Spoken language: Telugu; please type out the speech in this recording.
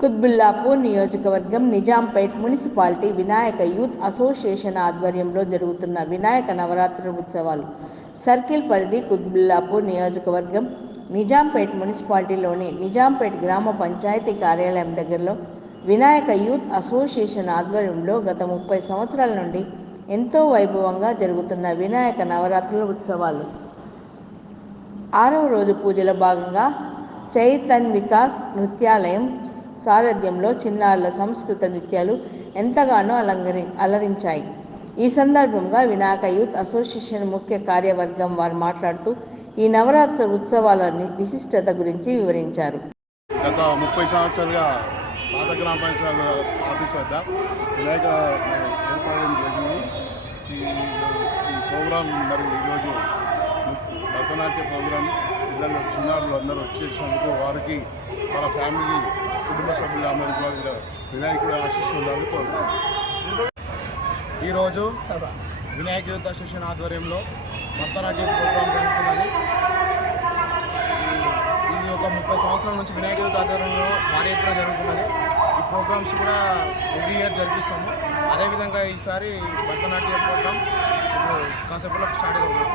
కుత్బుల్లాపూర్ నియోజకవర్గం Nizampet municipality Vinayaka youth association ఆధ్వర్యంలో జరుగుతున్న వినాయక నవరాత్రుల ఉత్సవాలు. సర్కిల్ పరిధి కుత్బుల్లాపూర్ నియోజకవర్గం నిజాంపేట్ మున్సిపాలిటీలోని నిజాంపేట్ గ్రామ పంచాయతీ కార్యాలయం దగ్గరలో వినాయక యూత్ అసోసియేషన్ ఆధ్వర్యంలో గత 30 సంవత్సరాల నుండి ఎంతో వైభవంగా జరుగుతున్న వినాయక నవరాత్రుల ఉత్సవాలు 6వ రోజు పూజలో భాగంగా చైతన్ వికాస్ నృత్యాలయం సారథ్యంలో చిన్నారుల సంస్కృత నృత్యాలు ఎంతగానో అలరించాయి. ఈ సందర్భంగా వినాయక యూత్ అసోసియేషన్ ముఖ్య కార్యవర్గం వారు మాట్లాడుతూ ఈ నవరాత్రి ఉత్సవాల విశిష్టత గురించి వివరించారు. గత 30 సంవత్సరాలుగా పాత గ్రామ పంచాయతీ ఆఫీస్ వద్ద వినాయక ఏర్పడడం జరిగింది. ఈ ప్రోగ్రాం మరి ఈరోజు భరతనాట్య ప్రోగ్రాం పిల్లలు చిన్నారులు అందరూ వచ్చేసినందుకు వారికి వాళ్ళ ఫ్యామిలీ కుటుంబ సభ్యులు అందరికీ వాళ్ళ వినాయకుడు ఆశిస్తుందని కోరుకుంటున్నాను. ఈరోజు వినాయక యూత్ అసోసియేషన్ ఆధ్వర్యంలో భరతనాట్యం ప్రోగ్రాం జరుగుతున్నది. ఇది ఒక 30 సంవత్సరాల నుంచి వినాయక యూత్ ఆధ్వర్యంలో భారీ ఎత్తున జరుగుతున్నది. ఈ ప్రోగ్రామ్స్ కూడా ఎవ్రీ ఇయర్ జరిపిస్తాము. అదేవిధంగా ఈసారి భరతనాట్య ప్రోగ్రాం ఇప్పుడు కాసేపట్లో స్టార్ట్ అవుతుంది.